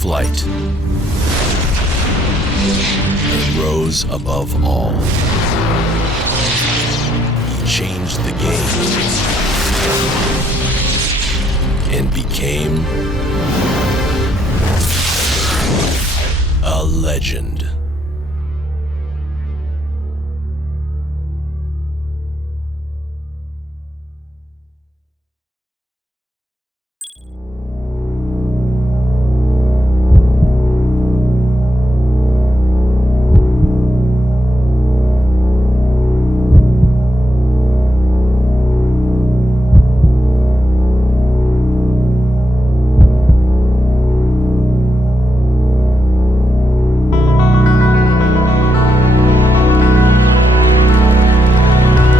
flight and rose above all. He changed the game and became a legend.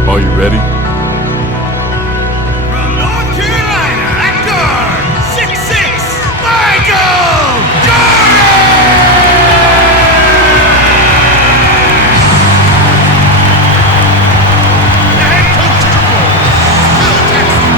Are you ready? From North Carolina, at guard, 6'6", Michael Jordan! The head coach of the Bulls, Phil Jackson.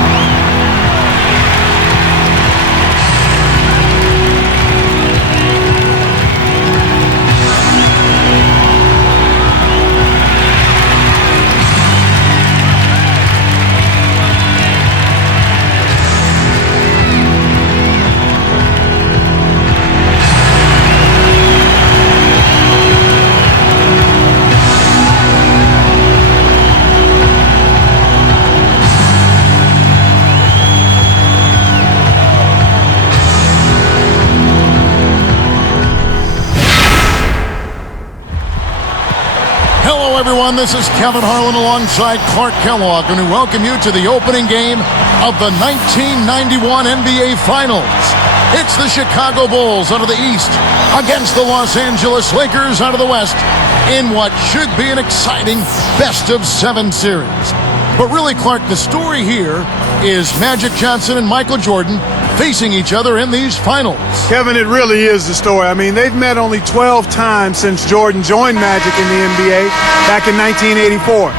Hello, everyone. This is Kevin Harlan alongside Clark Kellogg, and we welcome you to the opening game of the 1991 NBA Finals. It's the Chicago Bulls out of the East against the Los Angeles Lakers out of the West in what should be an exciting best-of-7 series. But really, Clark, the story here is Magic Johnson and Michael Jordan facing each other in these finals. Kevin, it really is the story. I mean, they've met only 12 times since Jordan joined Magic in the NBA back in 1984.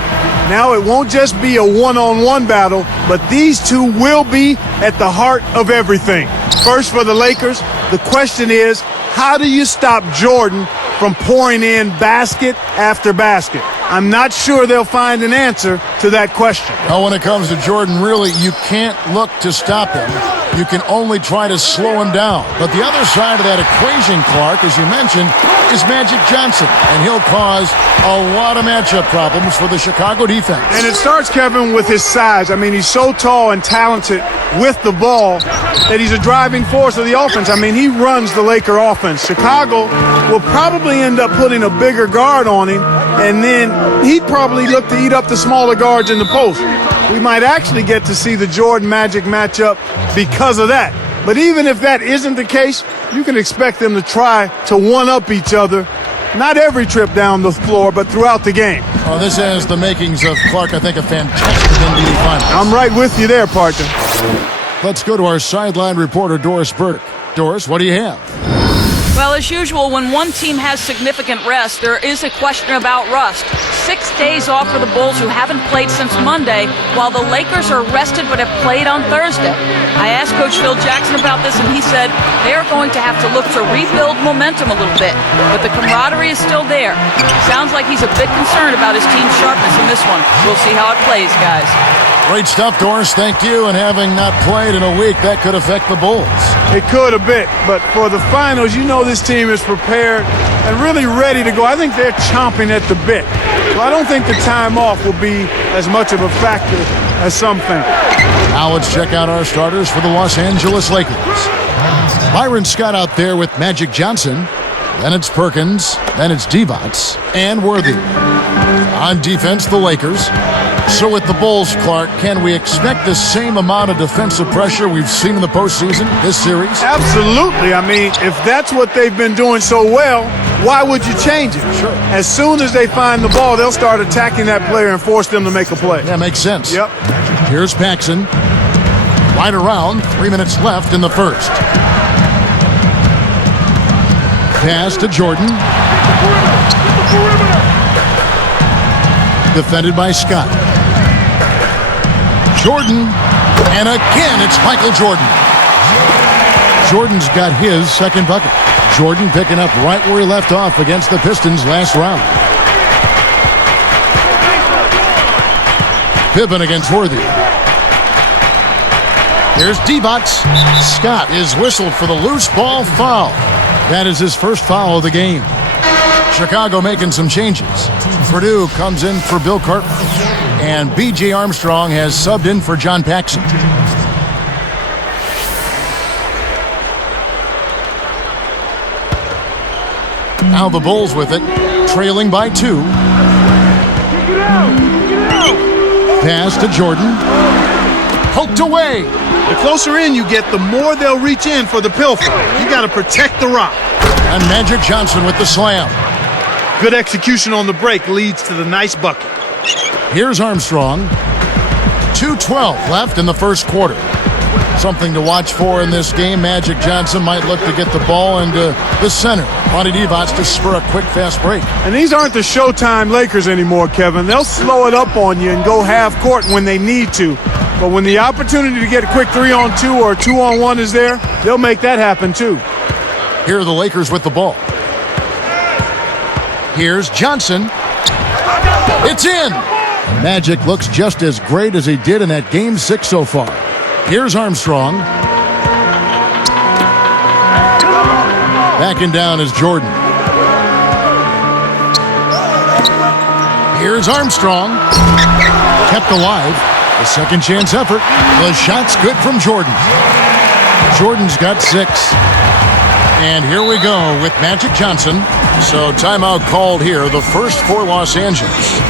Now it won't just be a one-on-one battle, but these two will be at the heart of everything. First, for the Lakers, the question is, how do you stop Jordan from pouring in basket after basket? I'm not sure they'll find an answer to that question. Well, when it comes to Jordan, really, you can't look to stop him. You can only try to slow him down. But the other side of that equation, Clark, as you mentioned, is Magic Johnson, and he'll cause a lot of matchup problems for the Chicago defense. And it starts, Kevin, with his size. I mean, he's so tall and talented with the ball that he's a driving force of the offense. I mean, he runs the Laker offense. Chicago will probably end up putting a bigger guard on him, and then he'd probably look to eat up the smaller guards in the post. We might actually get to see the Jordan-Magic matchup because of that. But even if that isn't the case, you can expect them to try to one-up each other, not every trip down the floor, but throughout the game. Oh, this has the makings of, Clark, I think, a fantastic NBA Finals. I'm right with you there, partner. Let's go to our sideline reporter, Doris Burke. Doris, what do you have? Well, as usual, when one team has significant rest, there is a question about rust. 6 days off for the Bulls, who haven't played since Monday, while the Lakers are rested but have played on Thursday. I asked Coach Phil Jackson about this, and he said they are going to have to look to rebuild momentum a little bit, but the camaraderie is still there. Sounds like he's a bit concerned about his team's sharpness in this one. We'll see how it plays, guys. Great stuff, Doris. Thank you. And having not played in a week, that could affect the Bulls. It could a bit, but for the finals, you know this team is prepared and really ready to go. I think they're chomping at the bit. So I don't think the time off will be as much of a factor as some think. Now let's check out our starters for the Los Angeles Lakers. Byron Scott out there with Magic Johnson. Then it's Perkins. Then it's Divac and Worthy. On defense, the Lakers. So with the Bulls, Clark, can we expect the same amount of defensive pressure we've seen in the postseason this series? Absolutely. I mean, if that's what they've been doing so well, why would you change it? Sure. As soon as they find the ball, they'll start attacking that player and force them to make a play. Yeah, makes sense. Yep. Here's Paxson. Right around, 3 minutes left in the first. Pass to Jordan. Defended by Scott. Jordan, and again it's Michael Jordan. Jordan's got his second bucket. Jordan picking up right where he left off against the Pistons last round. Pippen against Worthy. Here's Divac. Scott is whistled for the loose ball foul. That is his first foul of the game. Chicago making some changes. Purdue comes in for Bill Cartwright. And B.J. Armstrong has subbed in for John Paxson. Now the Bulls with it, trailing by 2. Pass to Jordan. Poked away. The closer in you get, the more they'll reach in for the pilfer. You got to protect the rock. And Magic Johnson with the slam. Good execution on the break leads to the nice bucket. Here's Armstrong. 2:12 left in the first quarter. Something to watch for in this game. Magic Johnson might look to get the ball into the center. Ronnie Divac to spur a quick, fast break. And these aren't the Showtime Lakers anymore, Kevin. They'll slow it up on you and go half court when they need to. But when the opportunity to get a quick 3-on-2 or 2-on-1 is there, they'll make that happen too. Here are the Lakers with the ball. Here's Johnson. It's in. Magic looks just as great as he did in that Game 6 so far. Here's Armstrong. Backing down is Jordan. Here's Armstrong. Kept alive. A second chance effort. The shot's good from Jordan. Jordan's got 6. And here we go with Magic Johnson. So timeout called here, the first for Los Angeles.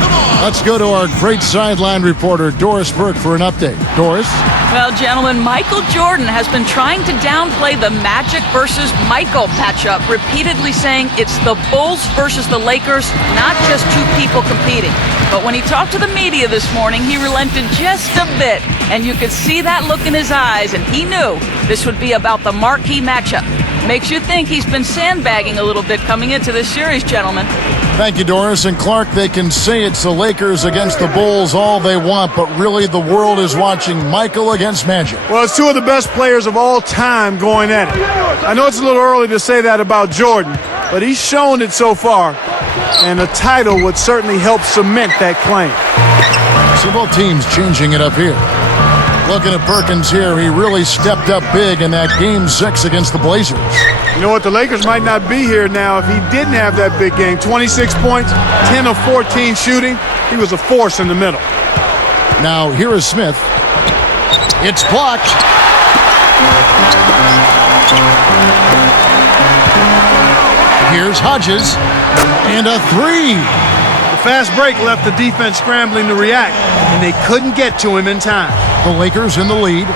Let's go to our great sideline reporter, Doris Burke, for an update. Doris? Well, gentlemen, Michael Jordan has been trying to downplay the Magic versus Michael matchup, repeatedly saying it's the Bulls versus the Lakers, not just two people competing. But when he talked to the media this morning, he relented just a bit, and you could see that look in his eyes, and he knew this would be about the marquee matchup. Makes you think he's been sandbagging a little bit coming into this series, gentlemen. Thank you, Doris. And Clark, they can say it's the Lakers against the Bulls all they want, but really the world is watching Michael against Magic. Well, it's two of the best players of all time going at it. I know it's a little early to say that about Jordan, but he's shown it so far, and a title would certainly help cement that claim. So both teams changing it up here. Looking at Perkins here, he really stepped up big in that Game 6 against the Blazers. You know what? The Lakers might not be here now if he didn't have that big game. 26 points, 10 of 14 shooting. He was a force in the middle. Now, here is Smith. It's blocked. Here's Hodges. And a 3. The fast break left the defense scrambling to react, and they couldn't get to him in time. The Lakers in the lead.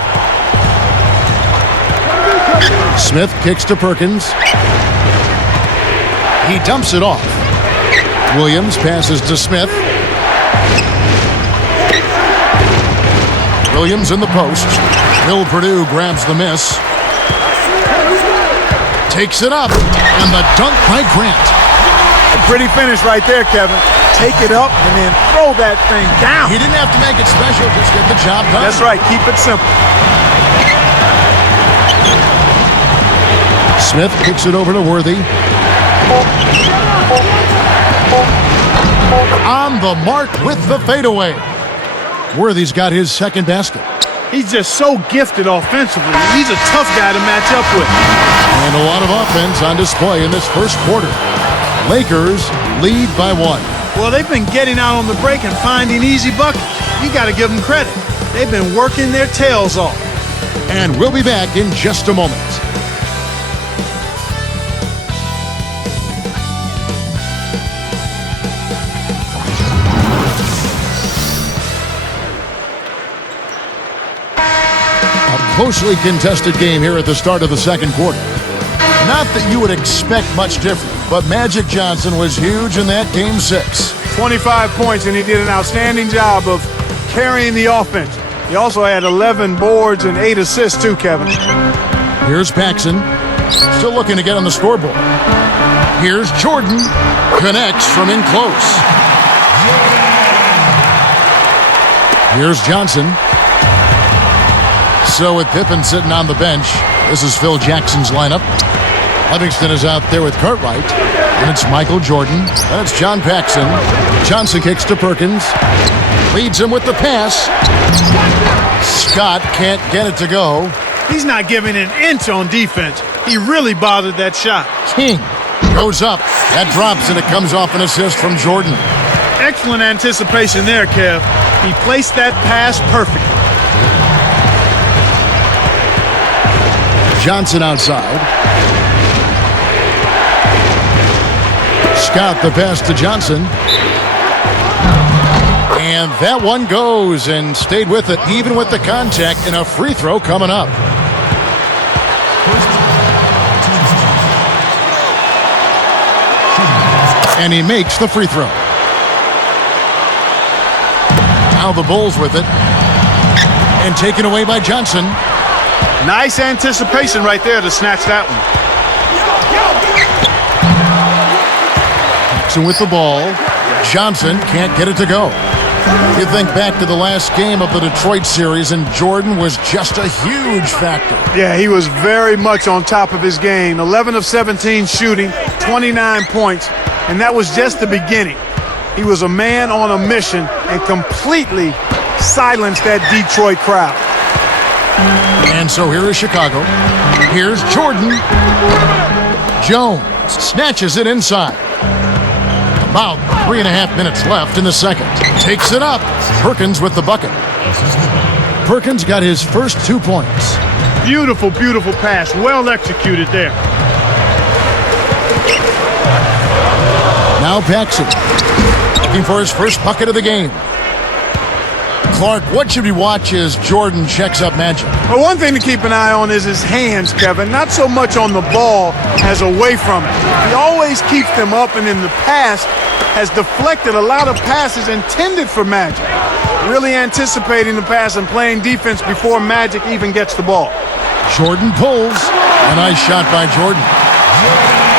Smith kicks to Perkins. He dumps it off. Williams passes to Smith. Williams in the post. Bill Purdue grabs the miss. Takes it up. And the dunk by Grant. A pretty finish right there, Kevin. Take it up and then throw that thing down. He didn't have to make it special, just get the job done. That's right, keep it simple. Smith kicks it over to Worthy. On the mark with the fadeaway. Worthy's got his second basket. He's just so gifted offensively. He's a tough guy to match up with. And a lot of offense on display in this first quarter. Lakers lead by 1. Well, they've been getting out on the break and finding easy buckets. You got to give them credit. They've been working their tails off. And we'll be back in just a moment. A closely contested game here at the start of the second quarter. Not that you would expect much different, but Magic Johnson was huge in that Game 6. 25 points, and he did an outstanding job of carrying the offense. He also had 11 boards and 8 assists too, Kevin. Here's Paxson, still looking to get on the scoreboard. Here's Jordan, connects from in close. Here's Johnson. So with Pippen sitting on the bench, this is Phil Jackson's lineup. Livingston is out there with Cartwright. And it's Michael Jordan. And it's John Paxson. Johnson kicks to Perkins. Leads him with the pass. Scott can't get it to go. He's not giving an inch on defense. He really bothered that shot. King goes up. That drops, and it comes off an assist from Jordan. Excellent anticipation there, Kev. He placed that pass perfectly. Johnson outside. Scott the pass to Johnson. And that one goes and stayed with it, even with the contact, and a free throw coming up. And he makes the free throw. Now the Bulls with it. And taken away by Johnson. Nice anticipation right there to snatch that one. Jackson with the ball. Johnson can't get it to go. You think back to the last game of the Detroit series, and Jordan was just a huge factor. Yeah, he was very much on top of his game. 11 of 17 shooting, 29 points, and that was just the beginning. He was a man on a mission and completely silenced that Detroit crowd. And so here is Chicago. Here's Jordan. Jones snatches it inside. About 3.5 minutes left in the second. Takes it up. Perkins with the bucket. Perkins got his first 2 points. Beautiful, beautiful pass. Well executed there. Now Paxson looking for his first bucket of the game. Clark, what should we watch as Jordan checks up Magic? Well, one thing to keep an eye on is his hands, Kevin. Not so much on the ball as away from it. He always keeps them up, and in the past has deflected a lot of passes intended for Magic. Really anticipating the pass and playing defense before Magic even gets the ball. Jordan pulls. A nice shot by Jordan.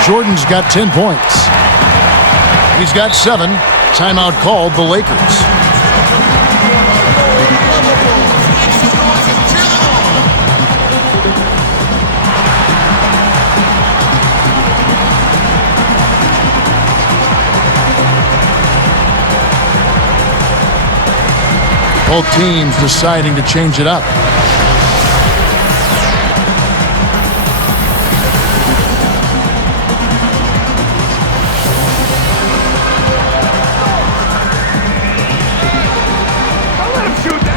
Jordan's got 10 points. He's got 7. Timeout called the Lakers. Both teams deciding to change it up.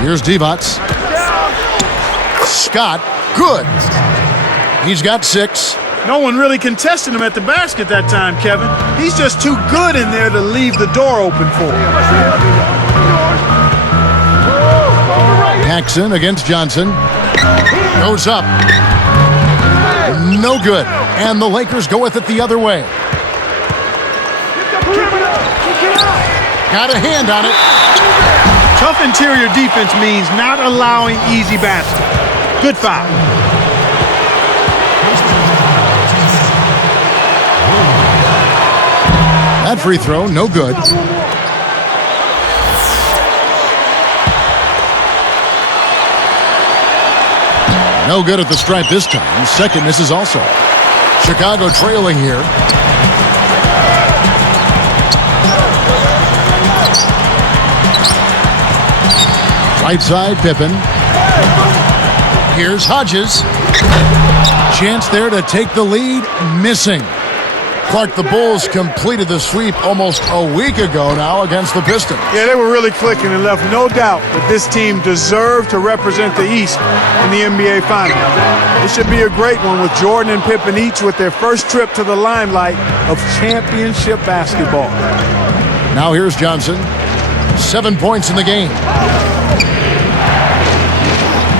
Here's Divac. Scott, good. He's got 6. No one really contested him at the basket that time, Kevin. He's just too good in there to leave the door open for him. Paxson against Johnson. Goes up. No good. And the Lakers go with it the other way. Got a hand on it. Tough interior defense means not allowing easy baskets. Good foul. That free throw, no good. No good at the stripe this time. Second misses also. Chicago trailing here. Right side, Pippen. Here's Hodges. Chance there to take the lead. Missing. Clark, the Bulls completed the sweep almost a week ago now against the Pistons. Yeah, they were really clicking and left no doubt that this team deserved to represent the East in the NBA Finals. This should be a great one with Jordan and Pippen each with their first trip to the limelight of championship basketball. Now here's Johnson. 7 points in the game.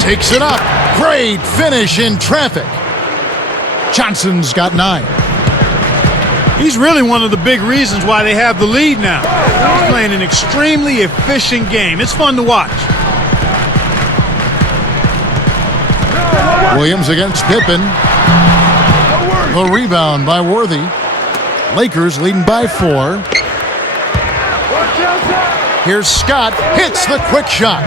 Takes it up. Great finish in traffic. Johnson's got 9. He's really one of the big reasons why they have the lead now. He's playing an extremely efficient game. It's fun to watch. Williams against Pippen. The rebound by Worthy. Lakers leading by 4. Here's Scott. Hits the quick shot.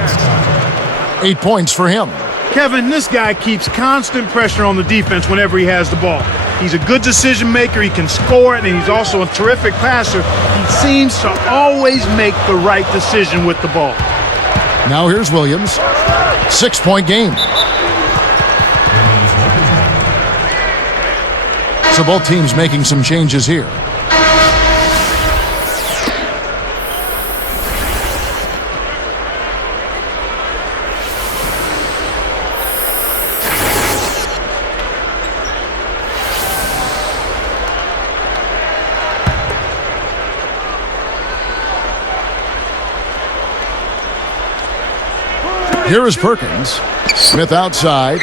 8 points for him. Kevin, this guy keeps constant pressure on the defense whenever he has the ball. He's a good decision maker. He can score it, and he's also a terrific passer. He seems to always make the right decision with the ball. Now here's Williams. 6-point game. So both teams making some changes here. Here is Perkins. Smith outside.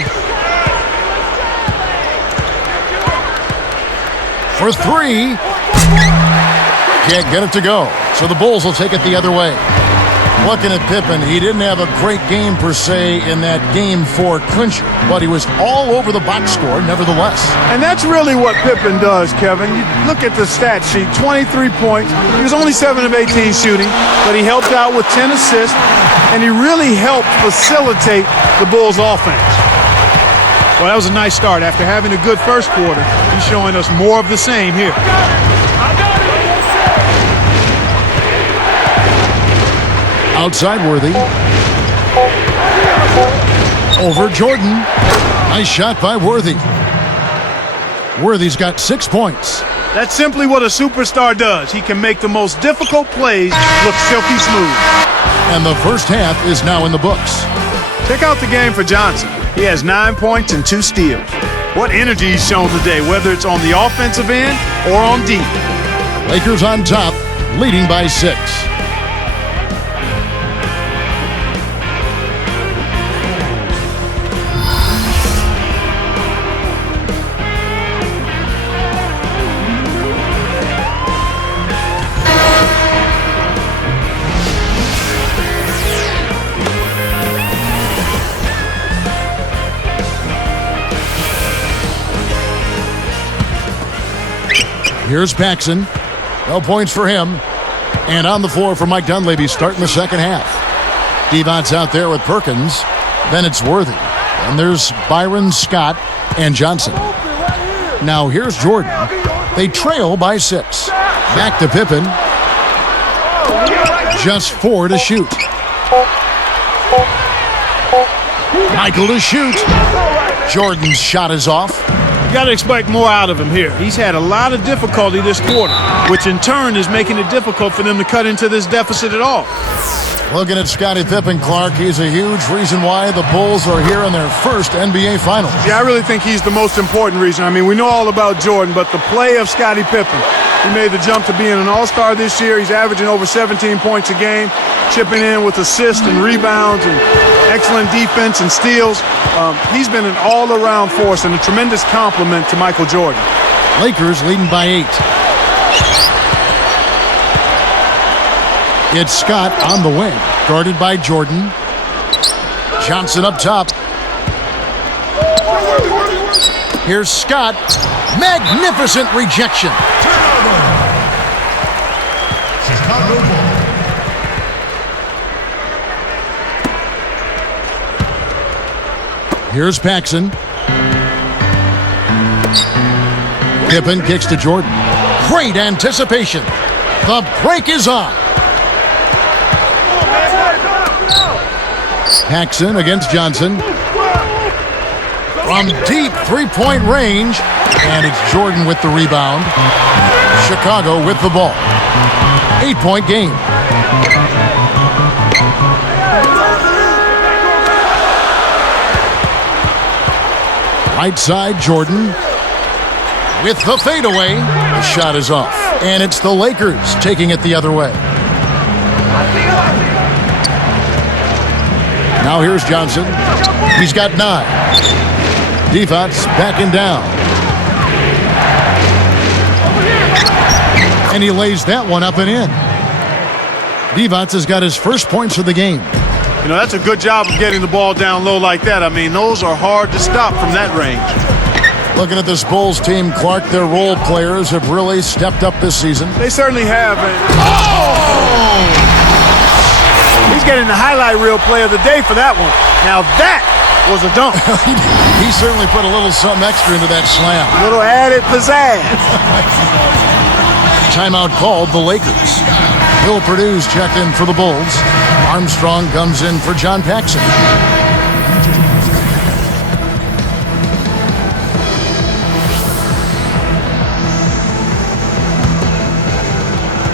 For three. Can't get it to go. So the Bulls will take it the other way. Looking at Pippen, he didn't have a great game per se in that Game 4 clincher, but he was all over the box score nevertheless. And that's really what Pippen does, Kevin. You look at the stat sheet, 23 points. He was only 7 of 18 shooting, but he helped out with 10 assists, and he really helped facilitate the Bulls' offense. Well, that was a nice start. After having a good first quarter, he's showing us more of the same here. Outside Worthy. Over Jordan. Nice shot by Worthy. Worthy's got 6 points. That's simply what a superstar does. He can make the most difficult plays look silky smooth. And the first half is now in the books. Check out the game for Johnson. He has 9 points and 2 steals. What energy he's shown today, whether it's on the offensive end or on deep. Lakers on top, leading by 6. Here's Paxson. No points for him. And on the floor for Mike Dunleavy starting the second half. Devon's out there with Perkins. Then it's Worthy. And there's Byron, Scott, and Johnson. Now here's Jordan. They trail by 6. Back to Pippen. Just 4 to shoot. Michael to shoot. Jordan's shot is off. You got to expect more out of him here. He's had a lot of difficulty this quarter, which in turn is making it difficult for them to cut into this deficit at all. Looking at Scottie Pippen, Clark, he's a huge reason why the Bulls are here in their first NBA Finals. Yeah, I really think he's the most important reason. I mean, we know all about Jordan, but the play of Scottie Pippen. He made the jump to being an all-star this year. He's averaging over 17 points a game, chipping in with assists and rebounds and excellent defense and steals. He's been an all-around force and a tremendous compliment to Michael Jordan. Lakers leading by 8. It's Scott on the wing, guarded by Jordan. Johnson up top. Here's Scott. Magnificent rejection. Turnover. Chicago Bulls. Here's Paxson. Pippen kicks to Jordan. Great anticipation. The break is on. Paxson against Johnson. From deep three-point range. And it's Jordan with the rebound. Chicago with the ball. 8-point game. Right side, Jordan. With the fadeaway. The shot is off. And it's the Lakers taking it the other way. Now here's Johnson. He's got 9. Defense backing down. And he lays that one up and in. Devonts has got his first points of the game. You know, that's a good job of getting the ball down low like that. I mean, those are hard to stop from that range. Looking at this Bulls team, Clark, their role players have really stepped up this season. They certainly have. He's getting the highlight reel play of the day for that one. Now that was a dunk. He certainly put a little something extra into that slam. A little added pizzazz. Timeout called the Lakers. Bill Purdue's checked in for the Bulls. Armstrong comes in for John Paxson.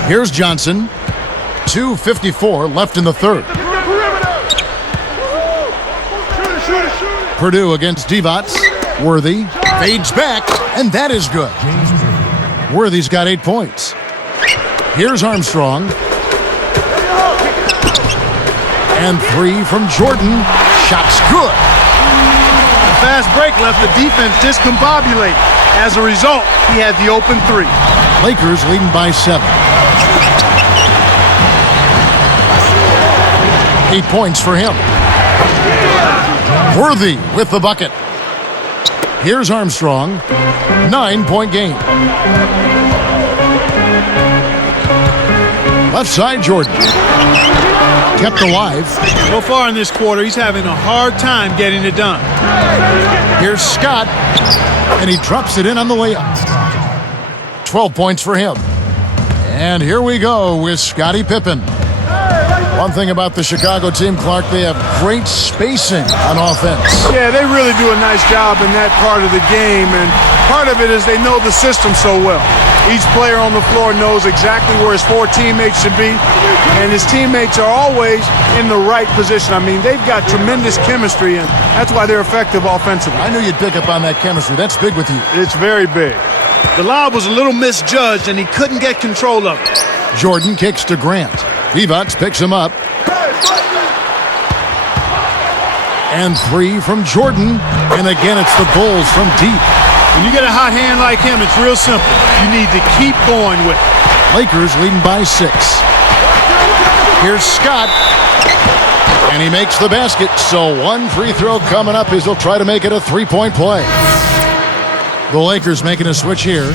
Here's Johnson. 2:54 left in the third. Purdue against Divac. Worthy fades back, and that is good. Worthy's got 8 points. Here's Armstrong. And 3 from Jordan. Shot's good. The fast break left the defense discombobulated. As a result, he had the open 3. Lakers leading by 7. 8 points for him. Worthy with the bucket. Here's Armstrong. 9-point game. Left side, Jordan. Kept alive. So far in this quarter, he's having a hard time getting it done. Here's Scott. And he drops it in on the layup. 12 points for him. And here we go with Scottie Pippen. One thing about the Chicago team, Clark, they have great spacing on offense. Yeah, they really do a nice job in that part of the game, and part of it is they know the system so well. Each player on the floor knows exactly where his 4 teammates should be, and his teammates are always in the right position. I mean, they've got tremendous chemistry, and that's why they're effective offensively. I knew you'd pick up on that chemistry. That's big with you. It's very big. The lob was a little misjudged, and he couldn't get control of it. Jordan kicks to Grant. Divac picks him up. And 3 from Jordan. And again, it's the Bulls from deep. When you get a hot hand like him, it's real simple. You need to keep going with it. Lakers leading by 6. Here's Scott. And he makes the basket. So one free throw coming up as he'll try to make it a 3-point play. The Lakers making a switch here.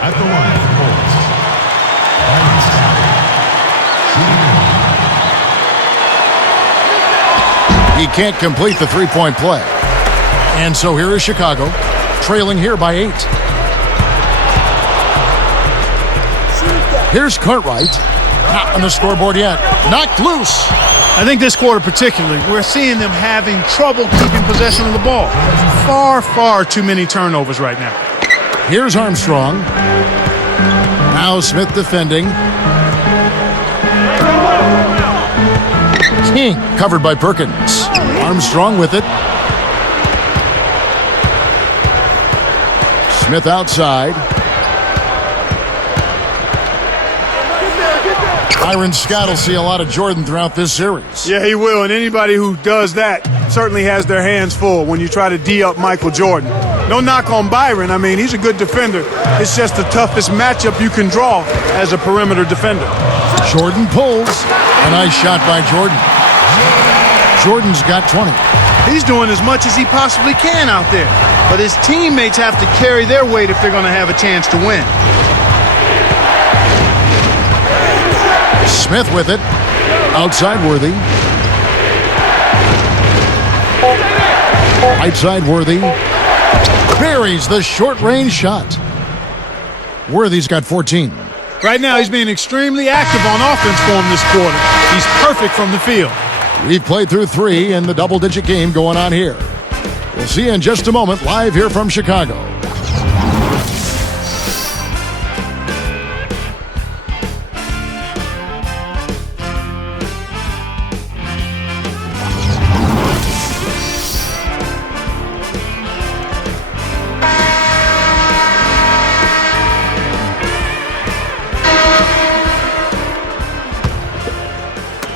At the line, Bulls. He can't complete the 3-point play. And so here is Chicago, trailing here by 8. Here's Cartwright. Not on the scoreboard yet. Knocked loose. I think this quarter particularly, we're seeing them having trouble keeping possession of the ball. Far too many turnovers right now. Here's Armstrong. Now Smith defending. King covered by Perkins. Armstrong with it. Smith outside. Byron Scott will see a lot of Jordan throughout this series. Yeah, he will, and anybody who does that certainly has their hands full when you try to D-up Michael Jordan. No knock on Byron. I mean, he's a good defender. It's just the toughest matchup you can draw as a perimeter defender. Jordan pulls. A nice shot by Jordan. Jordan's got 20. He's doing as much as he possibly can out there, but his teammates have to carry their weight if they're going to have a chance to win. Smith with it. Outside Worthy. Right side Worthy. Buries the short-range shot. Worthy's got 14. Right now, he's being extremely active on offense for him this quarter. He's perfect from the field. We've played through 3 in the double-digit game going on here. We'll see you in just a moment, live here from Chicago.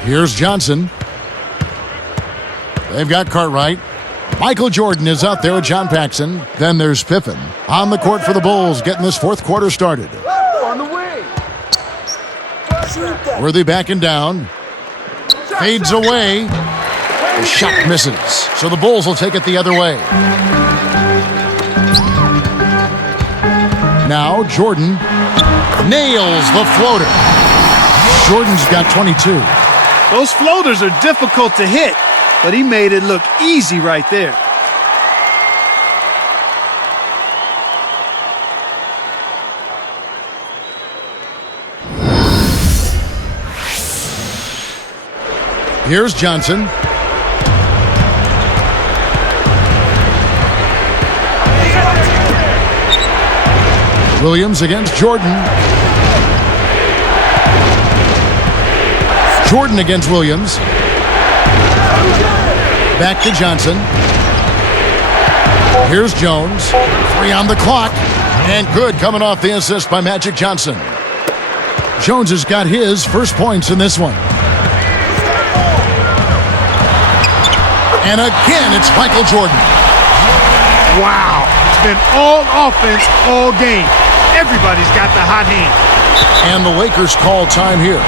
Here's Johnson. They've got Cartwright. Michael Jordan is out there with John Paxson. Then there's Pippen on the court for the Bulls, getting this fourth quarter started. On the way. Worthy backing down. Fades away. The shot misses. So the Bulls will take it the other way. Now Jordan nails the floater. Jordan's got 22. Those floaters are difficult to hit, but he made it look easy right there. Here's Johnson. Williams against Jordan. Jordan against Williams. Back to Johnson. Here's Jones. 3 on the clock. And good coming off the assist by Magic Johnson. Jones has got his first points in this one. And again, it's Michael Jordan. Wow. It's been all offense all game. Everybody's got the hot hand. And the Lakers call time here.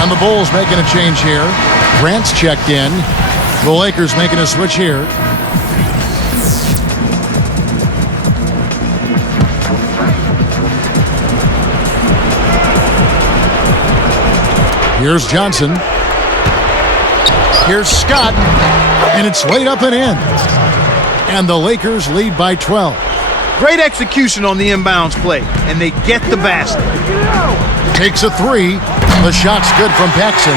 And the Bulls making a change here. Grant's checked in. The Lakers making a switch here. Here's Johnson. Here's Scott. And it's laid up and in. And the Lakers lead by 12. Great execution on the inbounds play, and they get the basket. Takes a 3. The shot's good from Paxson.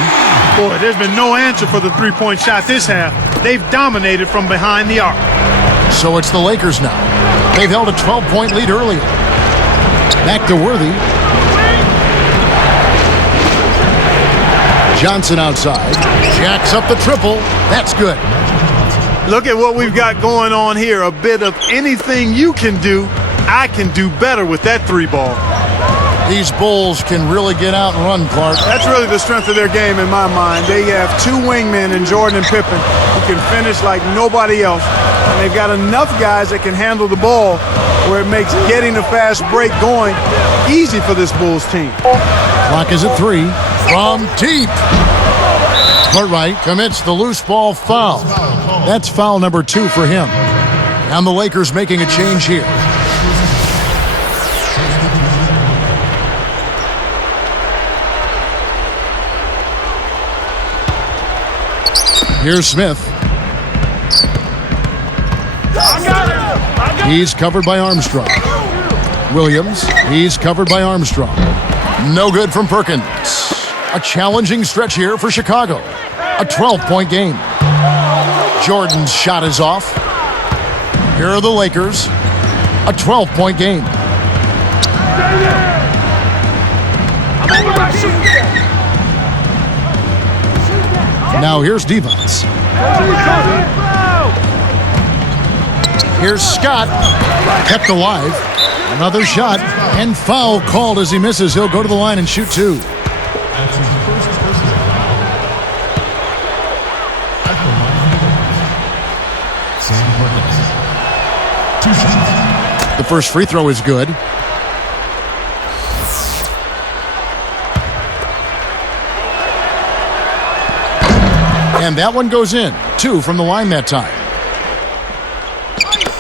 Boy, there's been no answer for the three-point shot this half. They've dominated from behind the arc. So it's the Lakers now. They've held a 12-point lead earlier. Back to Worthy. Johnson outside. Jacks up the triple. That's good. Look at what we've got going on here. A bit of anything you can do, I can do better with that 3-ball. These Bulls can really get out and run, Clark. That's really the strength of their game in my mind. They have 2 wingmen in Jordan and Pippen who can finish like nobody else. And they've got enough guys that can handle the ball where it makes getting a fast break going easy for this Bulls team. Clock is at 3. From deep. Cartwright commits the loose ball foul. That's foul number 2 for him. And the Lakers making a change here. Here's Smith. He's covered by Armstrong. Williams, he's covered by Armstrong. No good from Perkins. A challenging stretch here for Chicago. A 12-point game. Jordan's shot is off. Here are the Lakers. A 12-point game. Now here's Devons. Here's Scott. Kept alive. Another shot. And foul called as he misses. He'll go to the line and shoot 2. The first free throw is good. And that one goes in. 2 from the line that time.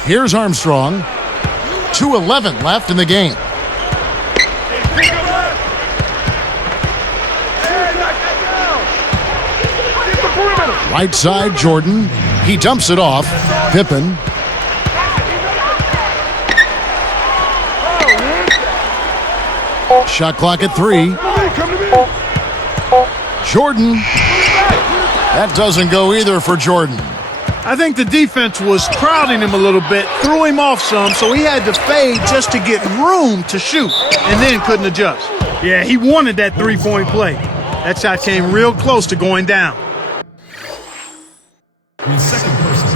Here's Armstrong. 2:11 left in the game. Right side, Jordan. He dumps it off. Pippen. Shot clock at 3. Jordan. That doesn't go either for Jordan. I think the defense was crowding him a little bit, threw him off some, so he had to fade just to get room to shoot, and then couldn't adjust. Yeah, he wanted that 3-point play. That shot came real close to going down. The second person,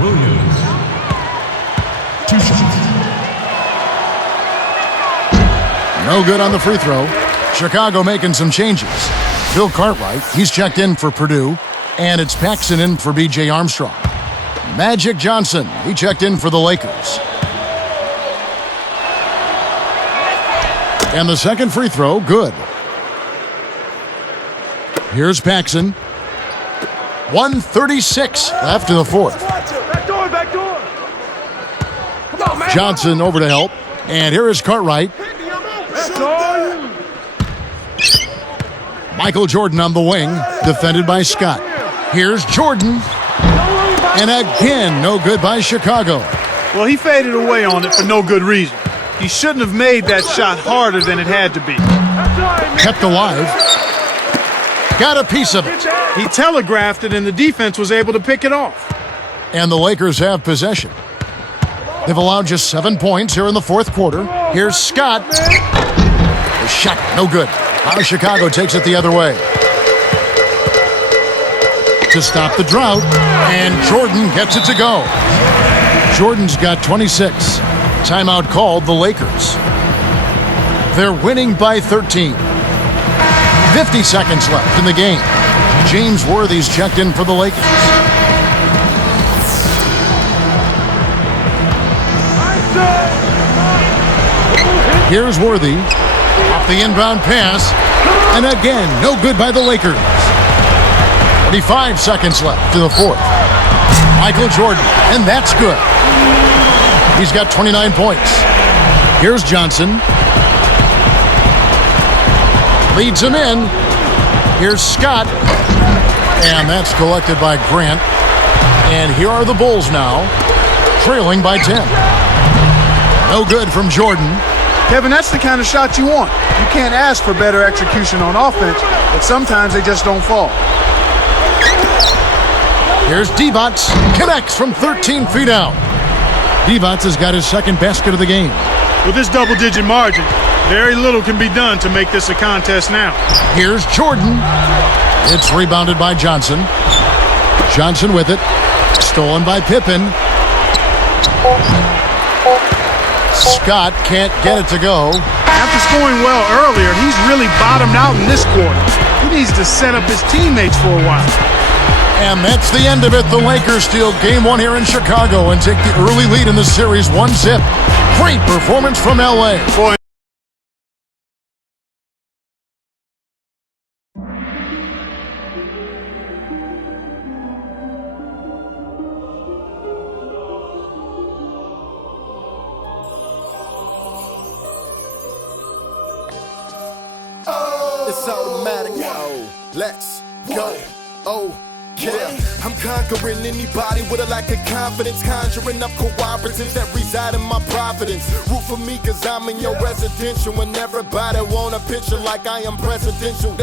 Williams. 2 shots. No good on the free throw. Chicago making some changes. Bill Cartwright, he's checked in for Purdue. And it's Paxson in for B.J. Armstrong. Magic Johnson, he checked in for the Lakers. And the second free throw, good. Here's Paxson. 1:36 left in the fourth. Back door. Come on, man. Johnson over to help. And here is Cartwright. Michael Jordan on the wing, defended by Scott. Here's Jordan. And again, no good by Chicago. Well, he faded away on it for no good reason. He shouldn't have made that shot harder than it had to be. Kept alive. Got a piece of it. He telegraphed it, and the defense was able to pick it off. And the Lakers have possession. They've allowed just 7 points here in the fourth quarter. Here's Scott. The shot, no good. Now Chicago takes it the other way. To stop the drought, and Jordan gets it to go. Jordan's got 26. Timeout called the Lakers. They're winning by 13. 50 seconds left in the game. James Worthy's checked in for the Lakers. Here's Worthy. Off the inbound pass. And again, no good by the Lakers. 45 seconds left to the fourth. Michael Jordan, and that's good. He's got 29 points. Here's Johnson. Leads him in. Here's Scott. And that's collected by Grant. And here are the Bulls now, trailing by 10. No good from Jordan. Kevin, that's the kind of shot you want. You can't ask for better execution on offense, but sometimes they just don't fall. Here's Divac. Connects from 13 feet out. Divac has got his second basket of the game. With this double-digit margin, very little can be done to make this a contest now. Here's Jordan. It's rebounded by Johnson. Johnson with it. Stolen by Pippen. Scott can't get it to go. After scoring well earlier, he's really bottomed out in this quarter. He needs to set up his teammates for a while. And that's the end of it. The Lakers steal game one here in Chicago and take the early lead in the series 1-0. Great performance from LA. Boy. It's automatic. Oh, let's go. Oh, yeah. I'm conquering anybody with a lack of confidence, conjuring up cooperatives that reside in my providence. Root for me cause I'm in your residential, and everybody want a picture like I am presidential.